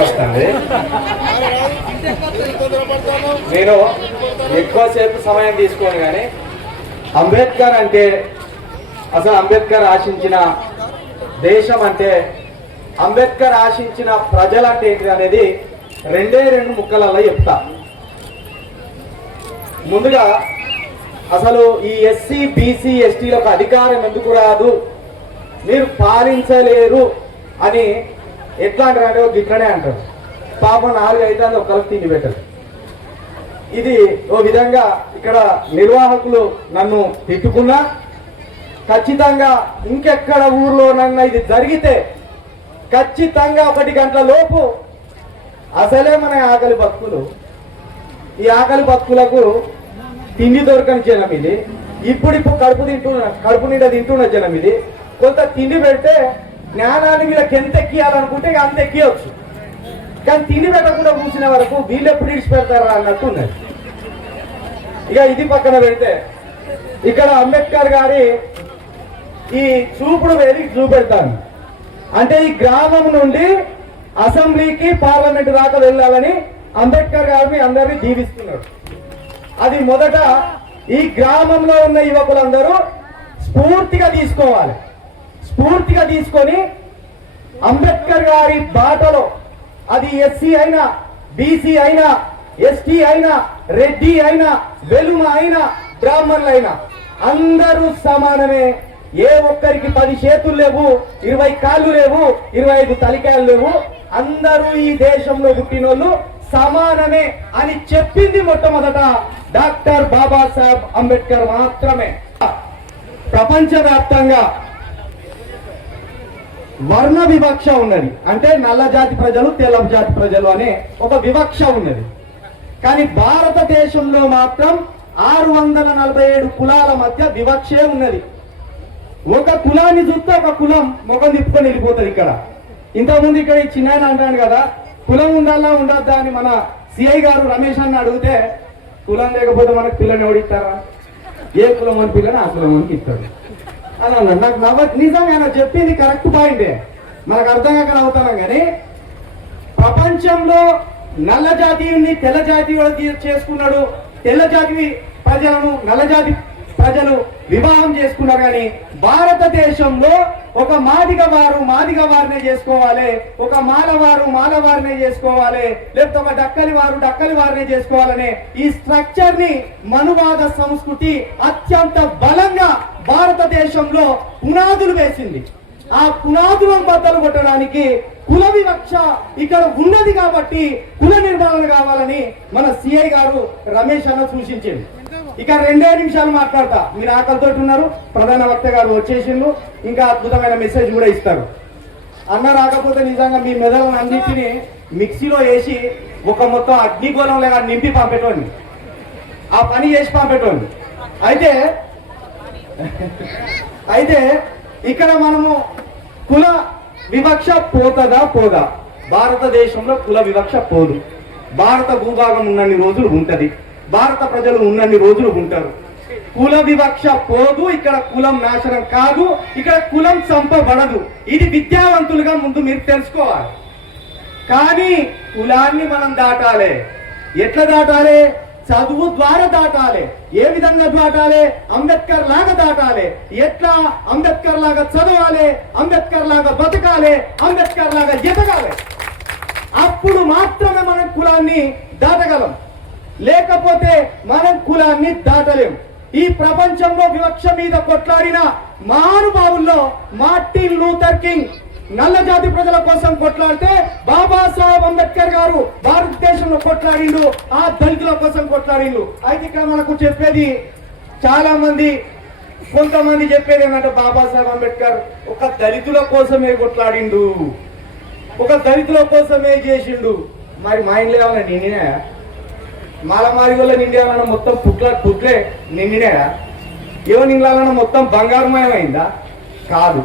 వస్తుంది. నేను ఎక్కువసేపు సమయం తీసుకోను, కానీ అంబేద్కర్ అంటే అసలు అంబేద్కర్ ఆశించిన దేశం అంటే, అంబేద్కర్ ఆశించిన ప్రజలు అంటే ఏంటి అనేది రెండు ముక్కలలో చెప్తా. ముందుగా అసలు ఈ ఎస్సీ బీసీ ఎస్టీలకు అధికారం ఎందుకు రాదు, మీరు పాలించలేరు అని ఎట్లా అంటారు? గిట్లనే అంటారు. పాపం 4 అయితే ఒకరికి తిండి పెట్టరు. ఇది ఓ విధంగా ఇక్కడ నిర్వాహకులు నన్ను తిట్టుకున్నా, ఖచ్చితంగా ఇంకెక్కడ ఊర్లోనన్నా ఇది జరిగితే ఖచ్చితంగా 1 గంటల లోపు అసలే మన ఆకలి బతుకులు, ఈ ఆకలి బతుకులకు తిండి దొరకని జనం ఇది. ఇప్పుడు కడుపు నిండా తింటున్న జనం ఇది. కొంత తిండి పెడితే జ్ఞానాన్ని వీళ్ళకి ఎంత ఎక్కియాలనుకుంటే ఇక అంత ఎక్కియవచ్చు, కానీ తిండి పెట్టకుండా కూర్చునే వరకు వీళ్ళు ఎప్పుడు ఇడిచి పెడతారా అన్నట్టు ఉన్నది. ఇక ఇది పక్కన పెడితే ఇక్కడ అంబేద్కర్ గారి ఈ చూపుడు వేలి చూపెడతాను అంటే, ఈ గ్రామం నుండి అసెంబ్లీకి పార్లమెంట్ దాకా వెళ్ళాలని అంబేద్కర్ గారిని అందరినీ జీవిస్తున్నాడు. అది మొదట ఈ గ్రామంలో ఉన్న యువకులందరూ స్ఫూర్తిగా తీసుకోవాలి. స్ఫూర్తిగా తీసుకొని అంబేద్కర్ గారి బాటలో, అది ఎస్సీ అయినా బీసీ అయినా ఎస్టీ అయినా రెడ్డి అయినా వెలుమ అయినా బ్రాహ్మణులైనా అందరూ సమానమే. ఏ ఒక్కరికి 10 చేతులు లేవు, 20 కాళ్ళు లేవు, 25 తలికాయలు లేవు. అందరూ ఈ దేశంలో పుట్టినోళ్ళు సమానమే అని చెప్పింది మొట్టమొదట డాక్టర్ బాబాసాహెబ్ అంబేద్కర్ మాత్రమే. ప్రపంచవ్యాప్తంగా వర్ణ వివక్ష ఉన్నది. అంటే నల్ల జాతి ప్రజలు, తెల్ల జాతి ప్రజలు అనే ఒక వివక్ష ఉన్నది. కానీ భారతదేశంలో మాత్రం 647 కులాల మధ్య వివక్షే ఉన్నది. ఒక కులాన్ని చూస్తే ఒక కులం ముఖం తిప్పుకొని వెళ్ళిపోతుంది. ఇక్కడ ఇంతకుముందు ఇక్కడ ఈ చిన్న అంటాను కదా, కులం ఉండాలా ఉండద్దా అని మన సిఐ గారు రమేష్ అన్న అడిగితే, కులం లేకపోతే మనకు పిల్లని ఓడిస్తారా, ఏ కులం అని పిల్లని ఆ కులం అని ఇస్తాడు అని అన్నాడు. నాకు నిజంగా ఆయన చెప్పింది కరెక్ట్ పాయింటే, మనకు అర్థం కాక నవ్వుతాం. కానీ ప్రపంచంలో నల్ల జాతీయుల్ని తెల్ల జాతీయులు చేసుకున్నాడు, తెల్ల జాతి ప్రజలను నల్ల జాతి ప్రజలు వివాహం చేసుకున్నారు. కానీ భారతదేశంలో ఒక మాదిగ వారినే చేసుకోవాలి, ఒక మాలవారినే చేసుకోవాలి, లేకపోతే ఒక డక్కలి వారినే చేసుకోవాలనే ఈ స్ట్రక్చర్ ని మనువాద సంస్కృతి అత్యంత బలంగా భారతదేశంలో పునాదులు వేసింది. ఆ పునాదులను బద్దలు కొట్టడానికి కుల వివక్ష ఇక్కడ ఉన్నది కాబట్టి కుల నిర్మాణం కావాలని మన సిఐ గారు రమేష్ అన్న సూచించింది. ఇక 2 నిమిషాలు మాట్లాడతా. మీరు ఆకలితో ఉన్నారు, ప్రధాన వక్త గారు వచ్చేసిండ్రు, ఇంకా అద్భుతమైన మెసేజ్ కూడా ఇస్తారు. అన్న రాకపోతే నిజంగా మీ మెదలను అన్నింటినీ మిక్సీలో వేసి ఒక మొత్తం అగ్నిగోళం లేదా నింపి పంపేటోండి, ఆ పని చేసి పంపేటోండి. అయితే ఇక్కడ మనము కుల వివక్ష పోదా? భారతదేశంలో కుల వివక్ష పోదు. భారత భూభాగం ఉన్నన్ని రోజులు ఉంటది, భారత ప్రజలు ఉన్నన్ని రోజులు ఉంటారు. కుల వివక్ష పోదు. ఇక్కడ కులం నాశనం కాదు, ఇక్కడ కులం చంపబడదు. ఇది విద్యావంతులుగా ముందు మీరు తెలుసుకోవాలి. కానీ కులాన్ని మనం దాటాలి. ఎట్లా దాటాలి? చదువు ద్వారా దాటాలి. ఏ విధంగా దాటాలి? అంబేద్కర్ లాగా దాటాలి. ఎట్లా? అంబేద్కర్ లాగా చదవాలి, అంబేద్కర్ లాగా బతకాలి, అంబేద్కర్ లాగా ఎదగాలి. అప్పుడు మాత్రమే మనం కులాన్ని దాటగలం, లేకపోతే మనం కులాన్ని దాటలేం. ఈ ప్రపంచంలో వివక్ష మీద కొట్లాడిన మహానుభావుల్లో మార్టిన్ లూథర్ కింగ్ నల్ల జాతి ప్రజల కోసం కొట్లాడితే, బాబాసాహెబ్ అంబేద్కర్ గారు భారతదేశంలో కొట్లాడిండు, ఆ దళితుల కోసం కొట్లాడిండు. అయితే ఇక్కడ మనకు చెప్పేది చాలా మంది, కొంతమంది చెప్పేది ఏంటంటే, బాబాసాహెబ్ అంబేద్కర్ ఒక దళితుల కోసమే కొట్లాడిండు, ఒక దళితుల కోసమే చేసిండు. మరి మా ఇంట్లో ఏమన్నా నిండినాయా? మాలమాదిగోళ్ళ నిండేమన్నా మొత్తం పుట్లే నిండినాయా? ఏమో నిండాలన్నా మొత్తం బంగారుమయమైందా? కాదు.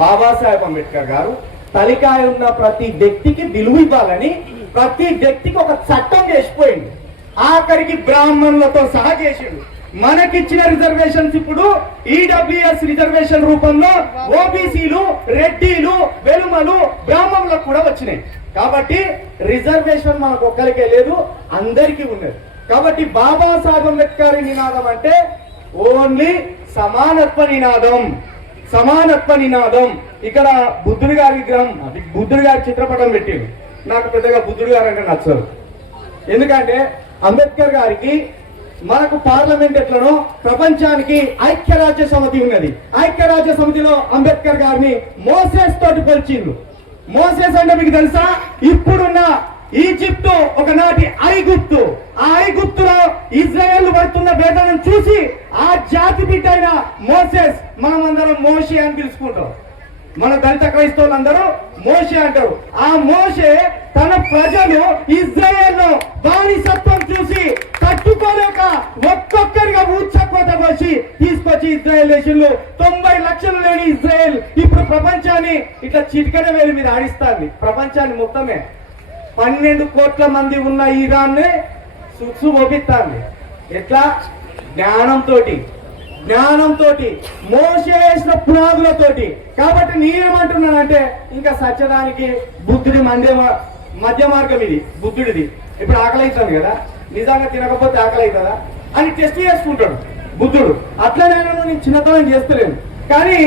బాబాసాహెబ్ అంబేద్కర్ గారు తలికాయ ఉన్న ప్రతి వ్యక్తికి విలువ ఇవ్వాలని ప్రతి వ్యక్తికి ఒక చట్టం చేసిపోయింది. ఆఖరికి బ్రాహ్మణులతో సహా చేసిండు. మనకిచ్చిన రిజర్వేషన్స్ ఇప్పుడు ఈడబ్ల్యూఎస్ రిజర్వేషన్ రూపంలో ఓబీసీలు, రెడ్డిలు, వెలుమలు, బ్రాహ్మణులకు కూడా వచ్చినాయి. కాబట్టి రిజర్వేషన్ మనకు ఒక్కరికే లేదు, అందరికీ ఉన్నది. కాబట్టి బాబాసాహెబ్ అంబేద్కర్ నినాదం అంటే ఓన్లీ సమానత్వ నినాదం, సమానత్వ నినాదం. ఇక్కడ బుద్ధుడి గారి విగ్రహం, బుద్ధుడి గారి చిత్రపటం పెట్టిండు. నాకు పెద్దగా బుద్ధుడి గారు అంటే నచ్చదు. ఎందుకంటే అంబేద్కర్ గారికి మనకు పార్లమెంట్ ఎట్లనో ప్రపంచానికి ఐక్యరాజ్య సమితి ఉన్నది. ఐక్యరాజ్య సమితిలో అంబేద్కర్ గారిని మోసెస్ తోటి పోల్చిండు. మోసెస్ అంటే మీకు తెలుసా? ఇప్పుడున్న ఈజిప్టు ఒకనాటి ఐగుప్తు. ఆ ఐగుప్తులో ఇజ్రాయెల్ పడుతున్న వేదనను చూసి ఆ జాతి బిడ్డ అయిన మోసెస్, మనం అందరం మోషే అని పిలుచుకుంటాం. మన దళిత క్రైస్తవులందరూ మోషే అంటారు. ఆ మోషే తన ప్రజలు ఇజ్రాయెల్ లో బానిసత్వం చూసి తట్టుకోలేక ఒక్కొక్కరిగా ఊచకోత పోసి తీసుకొచ్చి ఇజ్రాయెల్ దేశంలో 90 లక్షలు లేని ఇజ్రాయెల్ ఇప్పుడు ప్రపంచాన్ని ఇట్లా చిటికన వేలు మీద ఆడిస్తాంది. ప్రపంచాన్ని మొత్తమే 12 కోట్ల మంది ఉన్న ఇరాన్ని సుక్సు మోపిస్తాంది. ఎట్లా? జ్ఞానంతో మోసే వేసిన పునాదులతోటి. కాబట్టి నేనేమంటున్నానంటే ఇంకా సత్యదానికి బుద్ధుడి మధ్య మార్గం ఇది, బుద్ధుడిది. ఇప్పుడు ఆకలి అవుతుంది కదా, నిజంగా తినకపోతే ఆకలి అవుతుందా అని టెస్ట్ చేసుకుంటాడు బుద్ధుడు. అట్లనే నేను చిన్నతనం చేస్తలేను, కానీ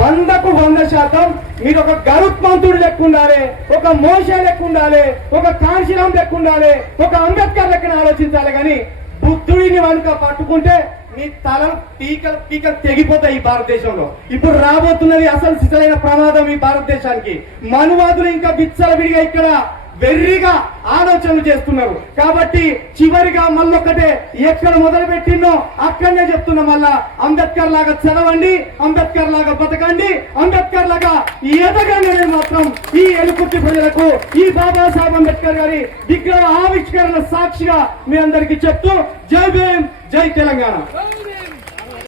100కు 100% మీరు ఒక గరుత్మంతుడు లెక్క ఉండాలి, ఒక మోసే లెక్క ఉండాలి, ఒక కాంశీరాం లెక్క ఉండాలి, ఒక అంబేద్కర్ లెక్కన ఆలోచించాలి. కానీ బుద్ధుడిని వెనుక పట్టుకుంటే మీ తల పీకలు తెగిపోతాయి. ఈ భారతదేశంలో ఇప్పుడు రాబోతున్నది అసలు సిసలైన ప్రమాదం ఈ భారతదేశానికి. మనువాదులు ఇంకా విచ్చలవిడిగా ఇక్కడ వెర్రిగా ఆలోచనలు చేస్తున్నారు. కాబట్టి చివరిగా మళ్ళొక్కటే, ఎక్కడ మొదలు పెట్టిందో అక్కడనే చెప్తున్నా. మళ్ళా అంబేద్కర్ లాగా చదవండి, అంబేద్కర్ లాగా బతకండి, అంబేద్కర్ లాగా ఎదగండి. మాత్రం ఈ ఎలుకుర్తి ప్రజలకు ఈ బాబాసాహెబ్ అంబేద్కర్ గారి విగ్రహ ఆవిష్కరణ సాక్షిగా మీ అందరికీ చెప్తూ జై భీమ్, జై తెలంగాణ.